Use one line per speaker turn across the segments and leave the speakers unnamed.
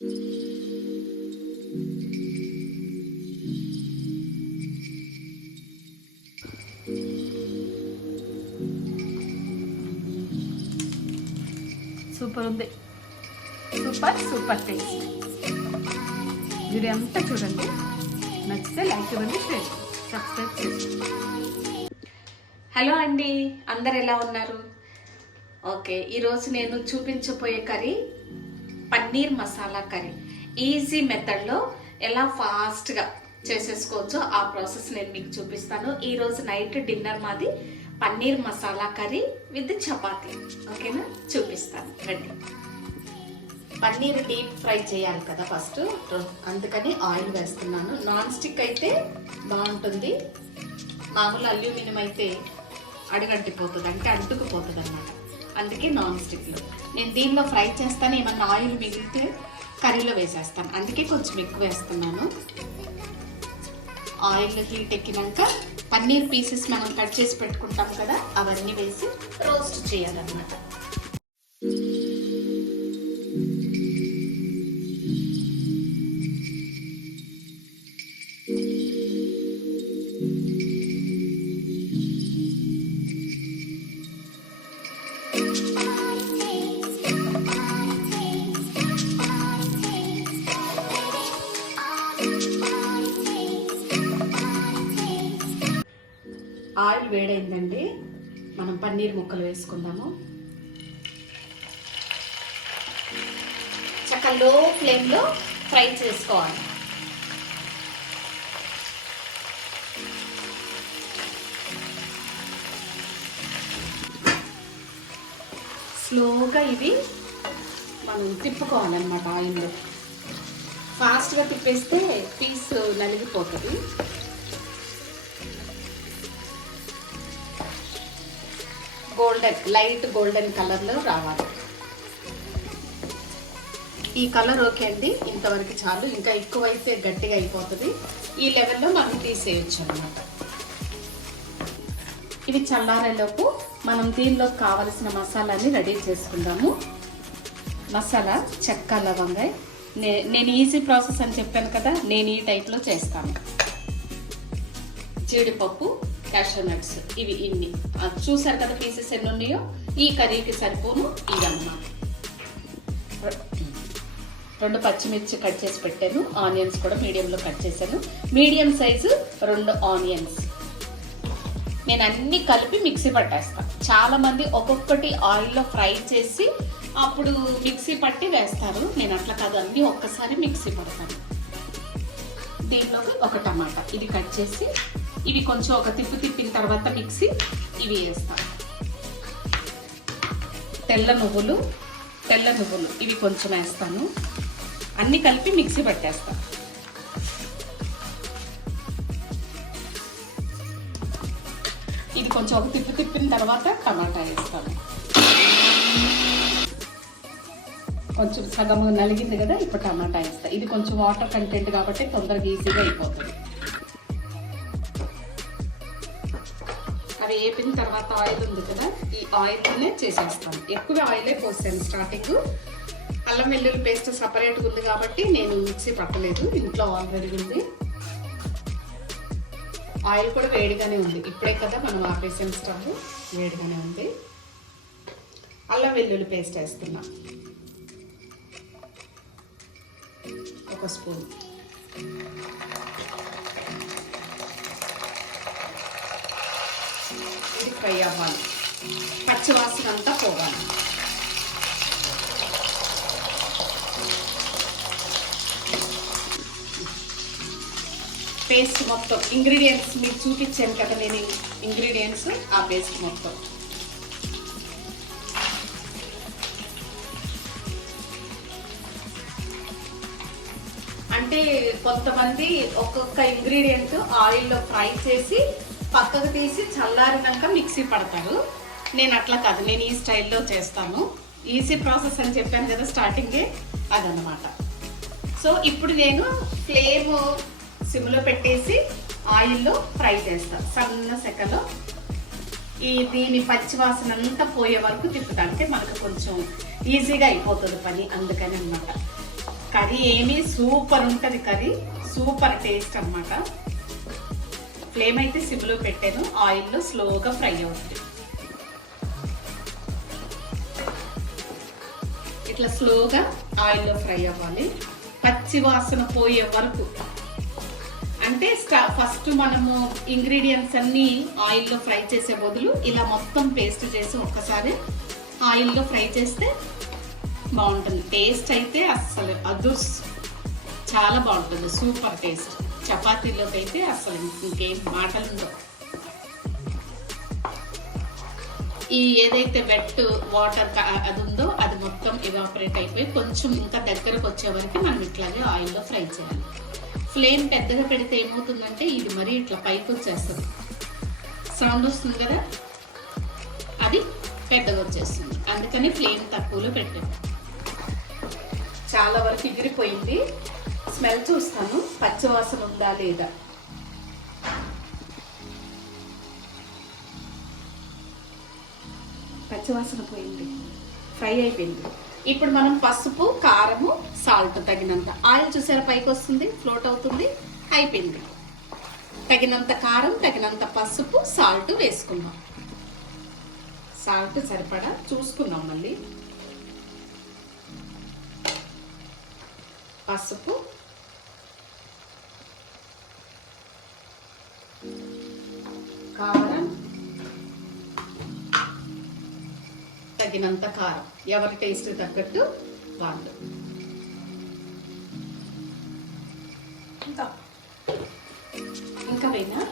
Super ఉంది. Super super taste. మీరు ఎంత చూడండి. నచ్చితే లైక్ ఇవ్వండి షేర్ సబ్స్క్రైబ్ చేయండి హలో అండి. అందరు ఎలా ఉన్నారు? ఓకే ఈరోజు నేను చూపించబోయే curry paneer masala curry. Easy మెథడ్లో ఎలా ఫాస్ట్గా చేసేసుకోవచ్చు ఆ ప్రాసెస్ నేను మీకు చూపిస్తాను. ఈరోజు నైట్ డిన్నర్ మాది పన్నీర్ మసాలా కర్రీ విత్ చపాతీ. ఓకేనా? చూపిస్తాను. రండి. పన్నీర్ డీప్ ఫ్రై చేయాలి కదా ఫస్ట్. అందుకని ఆయిల్ వేస్తున్నాను. నాన్ స్టిక్ అయితే బాగుంటుంది. మామూలు అల్యూమినియం అయితే అడుగంటిపోతుంది అంటే అంటుకుపోతుంది అన్నమాట. అందుకే నాన్ స్టిక్లో నేను దీనిలో ఫ్రై చేస్తాను ఏమన్నా ఆయిల్ మిగిలితే కర్రీలో వేసేస్తాను. అందుకే కొంచెం ఎక్కువ వేస్తున్నాను. ఆయిల్ హీట్ ఎక్కినాక పన్నీర్ పీసెస్ మనం కట్ చేసి పెట్టుకుంటాం కదా అవన్నీ వేసి రోస్ట్ చేయాలన్నమాట. ఆయిల్ మనం పన్నీర్ ముక్కలు వేసుకుందాము. చక్క లో ఫ్లేమ్లో ఫ్రై చేసుకోవాలి. స్లోగా ఇవి మనం తిప్పుకోవాలన్నమాట ఆయిల్లో. ఫాస్ట్గా తిప్పేస్తే పీస్ నలిగిపోతుంది. గోల్డెన్ లైట్ గోల్డెన్ కలర్లో రావాలి. ఈ కలర్ ఓకే అండి. ఇంతవరకు చాలు. ఇంకా ఎక్కువ అయితే గట్టిగా అయిపోతుంది. ఈ లెవెల్లో మనం తీసేయచ్చు అనమాట ఇవి చల్లారేలోపు మనం దీనిలో కావలసిన మసాలాని రెడీ చేసుకుందాము. మసాలా చెక్క లవంగాయ. నే నేను ఈజీ ప్రాసెస్ అని చెప్పాను కదా నేను ఈ టైప్లో చేస్తాను. జీడిపప్పు క్యాషర్ నట్స్ ఇవి ఇన్ని. చూసారు కదా పీసెస్ ఎన్ని ఉన్నాయో? ఈ కర్రీకి సరిపోను ఇవన్నమాట రెండు పచ్చిమిర్చి కట్ చేసి పెట్టాను. ఆనియన్స్ కూడా మీడియంలో కట్ చేశాను. మీడియం సైజు రెండు ఆనియన్స్ నేను అన్ని కలిపి మిక్సీ పట్టేస్తాను చాలా మంది ఒక్కొక్కటి ఆయిల్లో ఫ్రై చేసి అప్పుడు మిక్సీ పట్టి వేస్తారు. నేను అట్లా కాదు అన్నీ ఒక్కసారి మిక్సీ పడతాను. దీనిలోకి ఒక టమాటా. ఇది కట్ చేసి ఇవి కొంచెం ఒక తిప్పు తిప్పిన తర్వాత మిక్సీ ఇవి వేస్తాం. తెల్ల నువ్వులు తెల్ల నువ్వులు ఇవి కొంచెం వేస్తాను. అన్ని కలిపి మిక్సీ పట్టేస్తాను ఇది కొంచెం ఒక తిప్పు తిప్పిన తర్వాత టమాటా వేస్తాను కొంచెం సగం నలిగింది కదా ఇప్పుడు టమాటా వేస్తా. ఇది కొంచెం వాటర్ కంటెంట్ కాబట్టి తొందరగా ఈజీగా అయిపోతుంది. వేపిన తర్వాత ఆయిల్ ఉంది కదా ఈ ఆయిల్తోనే చేసేస్తాను. ఎక్కువ ఆయిలే పోసాను స్టార్టింగ్. అల్లం వెల్లుల్లి పేస్ట్ సపరేట్గా ఉంది కాబట్టి నేను మిక్సీ పట్టలేదు ఇంట్లో ఆల్రెడీ ఉంది. ఆయిల్ కూడా వేడిగానే ఉంది. ఇప్పుడే కదా మనం ఆపేసాం స్టవ్ వేడిగానే ఉంది. అల్లం వెల్లుల్లి పేస్ట్ వేస్తున్నా. ఒక స్పూన్. ఇది ఫ్రై అవ్వాలి పచ్చివాసన అంతా పోవాలి. పేస్ట్ మొత్తం ఇంగ్రీడియంట్స్ మీరు చూపించాను కదా నేను ఇంగ్రీడియంట్స్ ఆ పేస్ట్ మొత్తం. అంటే కొంతమంది ఒక్కొక్క ఇంగ్రీడియంట్ ఆయిల్లో ఫ్రై చేసి పక్కకు తీసి చల్లారినాక మిక్సీ పడతారు. నేను అట్లా కాదు నేను ఈ స్టైల్లో చేస్తాను. ఈజీ ప్రాసెస్ అని చెప్పాను కదా స్టార్టింగే అదనమాట సో ఇప్పుడు నేను ఫ్లేమ్ సిమ్లో పెట్టేసి ఆయిల్లో ఫ్రై చేస్తాను సన్న సెకలో. ఈ దీని పచ్చివాసన అంతా పోయే వరకు తిప్పడానికి అంటే మనకు కొంచెం ఈజీగా అయిపోతుంది పని అందుకని అన్నమాట. కర్రీ ఏమీ సూపర్ ఉంటుంది కర్రీ సూపర్ టేస్ట్ అన్నమాట. ఫ్లేమ్ అయితే సిమ్లో పెట్టాను. ఆయిల్లో స్లోగా ఫ్రై అవుతుంది. ఇట్లా స్లోగా ఆయిల్లో ఫ్రై అవ్వాలి. పచ్చి వాసన పోయే వరకు. అంటే స్టా ఫస్ట్ మనము ఇంగ్రీడియంట్స్ అన్నీ ఆయిల్లో ఫ్రై చేసే బదులు ఇలా మొత్తం పేస్ట్ చేసి ఒక్కసారి ఆయిల్లో ఫ్రై చేస్తే బాగుంటుంది. టేస్ట్ అయితే అస్సలు అదుర్స్ చాలా బాగుంటుంది. Super taste. చపాతీలోకి అయితే అసలు ఇంకేం మాటలు ఉండవు. ఈ ఏదైతే వెట్ వాటర్ అది ఉందో అది మొత్తం ఇవాపరేట్ అయిపోయి కొంచెం ఇంకా దగ్గరకు వచ్చే వరకు మనం ఇట్లాగే ఆయిల్లో ఫ్రై చేయాలి. ఫ్లేమ్ పెద్దగా పెడితే ఏమవుతుందంటే ఇది మరీ ఇట్లా పైకి వచ్చేస్తుంది. సౌండ్ వస్తుంది కదా? అది పెద్దగా వచ్చేస్తుంది. అందుకని ఫ్లేమ్ తక్కువలో పెట్టాను చాలా వరకు ఎగిరిపోయింది. స్మెల్ చూస్తాను. పచ్చివాసన ఉందా లేదా? పచ్చివాసన పోయింది. ఫ్రై అయిపోయింది. ఇప్పుడు మనం పసుపు కారము సాల్ట్ తగినంత. ఆయిల్ చూసారా పైకి వస్తుంది? ఫ్లోట్ అవుతుంది. అయిపోయింది. తగినంత కారం తగినంత పసుపు సాల్ట్ వేసుకుందాం. సాల్ట్ సరిపడా? చూసుకుందాం మళ్ళీ. పసుపు కారం తగినంత కారం. ఎవరి టేస్ట్ తగ్గట్టు వాళ్ళు ఇంకా? ఇంకా వేనా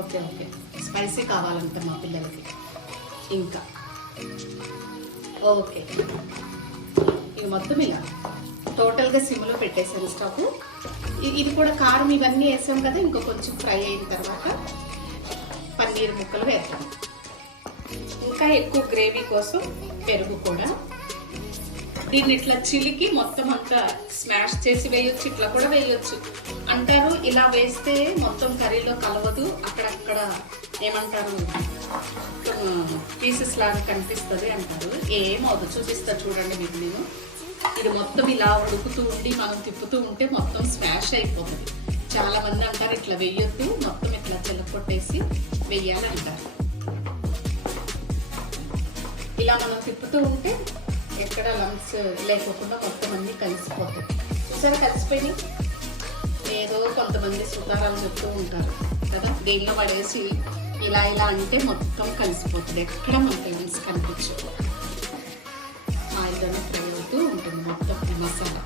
ఓకే ఓకే స్పైసీ కావాలంట మా పిల్లలకి. ఇంకా? ఓకే ఇది మొత్తం ఇలా. టోటల్గా సిమ్లో పెట్టేసాను స్టవ్. ఇది కూడా కారం ఇవన్నీ వేసాం కదా ఇంకా కొంచెం ఫ్రై అయిన తర్వాత పన్నీర్ ముక్కలు వేద్దాం. ఇంకా ఎక్కువ గ్రేవీ కోసం పెరుగు కూడా. దీన్ని ఇట్లా చిలికి మొత్తం అంతా స్మాష్ చేసి వేయొచ్చు ఇట్లా కూడా వేయొచ్చు. అంటారు ఇలా వేస్తే మొత్తం కర్రీలో కలవదు అక్కడక్కడ ఏమంటారు పీసెస్ లాగా కనిపిస్తుంది అంటారు. ఏమవుదు చూపిస్తా చూడండి మీకు నేను. ఇది మొత్తం ఇలా ఉడుకుతూ ఉండి మనం తిప్పుతూ ఉంటే మొత్తం స్మాష్ అయిపోతుంది. చాలా మంది అంటారు ఇట్లా వేయొద్దు మొత్తం ఇట్లా చెల్లకొట్టేసి వెయ్యాలి అంటారు ఇలా మనం తిప్పుతూ ఉంటే ఎక్కడ లంగ్స్ లేకోకుండా మొత్తం అన్ని కలిసిపోతాయి. చూసారా కలిసిపోయి ఏదో కొంతమంది సుతారాలు చెప్తూ ఉంటారు కదా దేనిలో పడేసి ఇలా ఇలా అంటే మొత్తం కలిసిపోతుంది. ఎక్కడ మనకి లంగ్స్ కనిపించవు. ఆయిల్లోనే ఫ్రై అవుతూ ఉంటుంది మొత్తం masala.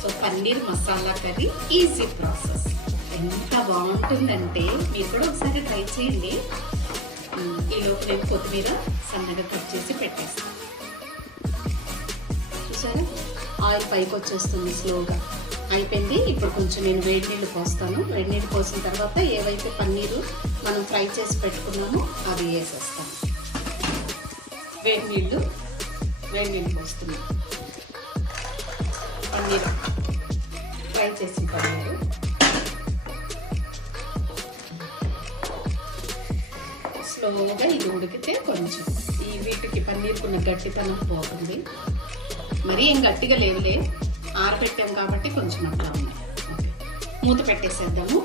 So paneer masala curry easy process. ఎంత బాగుంటుందంటే మీరు కూడా ఒకసారి ట్రై చేయండి. ఈలోపు నేను కొత్తిమీర సన్నగా కట్ చేసి పెట్టేస్తాను చూసారా? ఆయిల్ పైకి వచ్చేస్తుంది స్లోగా. అయిపోయింది. ఇప్పుడు కొంచెం నేను వేడి నీళ్ళు పోస్తాను. వేడి నీళ్ళు పోసిన తర్వాత ఏవైతే పన్నీరు మనం ఫ్రై చేసి పెట్టుకున్నామో అవి వేసేస్తాను. వేడి నీళ్ళు వేడి నీళ్ళు పోస్తున్నాను పన్నీర్. ఫ్రై చేసిన పన్నీరు. స్లోగా ఇది ఉడికితే కొంచెం ఈ వీటికి పన్నీర్కున్న గట్టితనం పోతుంది. మరీ ఏం గట్టిగా లేవులే ఆరబెట్టాం కాబట్టి కొంచెం అట్లా ఉంది. మూత పెట్టేసేద్దాము.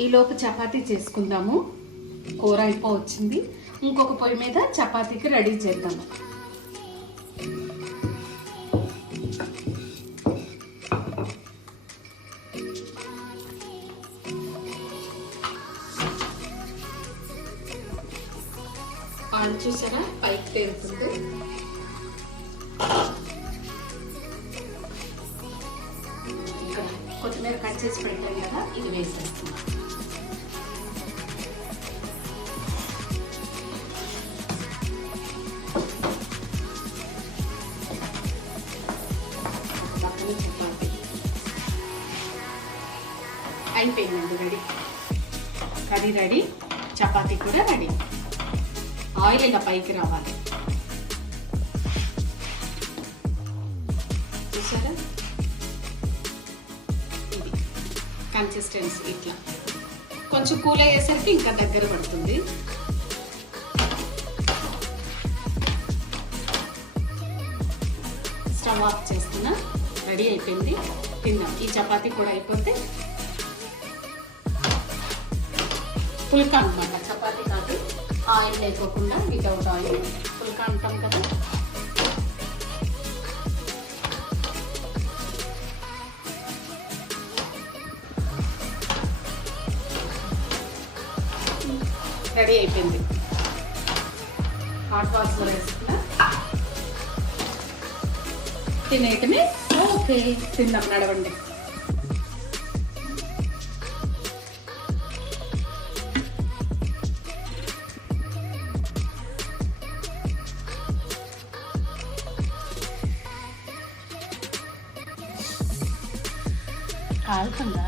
ఈలోపు చపాతీ చేసుకుందాము. కూర అయిపో వచ్చింది. ఇంకొక పొయ్యి మీద చపాతీకి రెడీ చేద్దాము. చూసారా? పైకి తేలుతుంది ఇక్కడ కొత్తిమీర కట్ చేసి పెట్టాం కదా ఇది వేసేస్తున్నాం. అయిపోయిందండి రెడీ. కర్రీ రెడీ చపాతీ కూడా రెడీ. ఆయిల్ ఇలా పైకి రావాలి. చూసారా? ఇది కన్సిస్టెన్సీ ఇట్లా. కొంచెం కూల్ అయ్యేసరికి ఇంకా దగ్గర పడుతుంది. స్టవ్ ఆఫ్ చేస్తున్నా. రెడీ అయిపోయింది. తిన్నాం. ఈ చపాతీ కూడా అయిపోతే పుల్కా అనమాట చపాతీ కాదు. ఆయిల్ లేకోకుండా వితౌట్ ఆయిల్ పుల్కా అంటాం కదా. రెడీ అయిపోయింది. హాట్ వాటర్లో వేసుకున్నా. తినేయటమే? ఓకే. తిందాం నడవండి. కాలుతుందా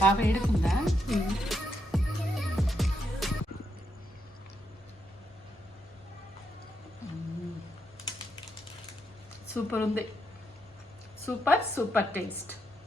బాగా వేడుకుందా సూపర్ ఉంది సూపర్ సూపర్ టేస్ట్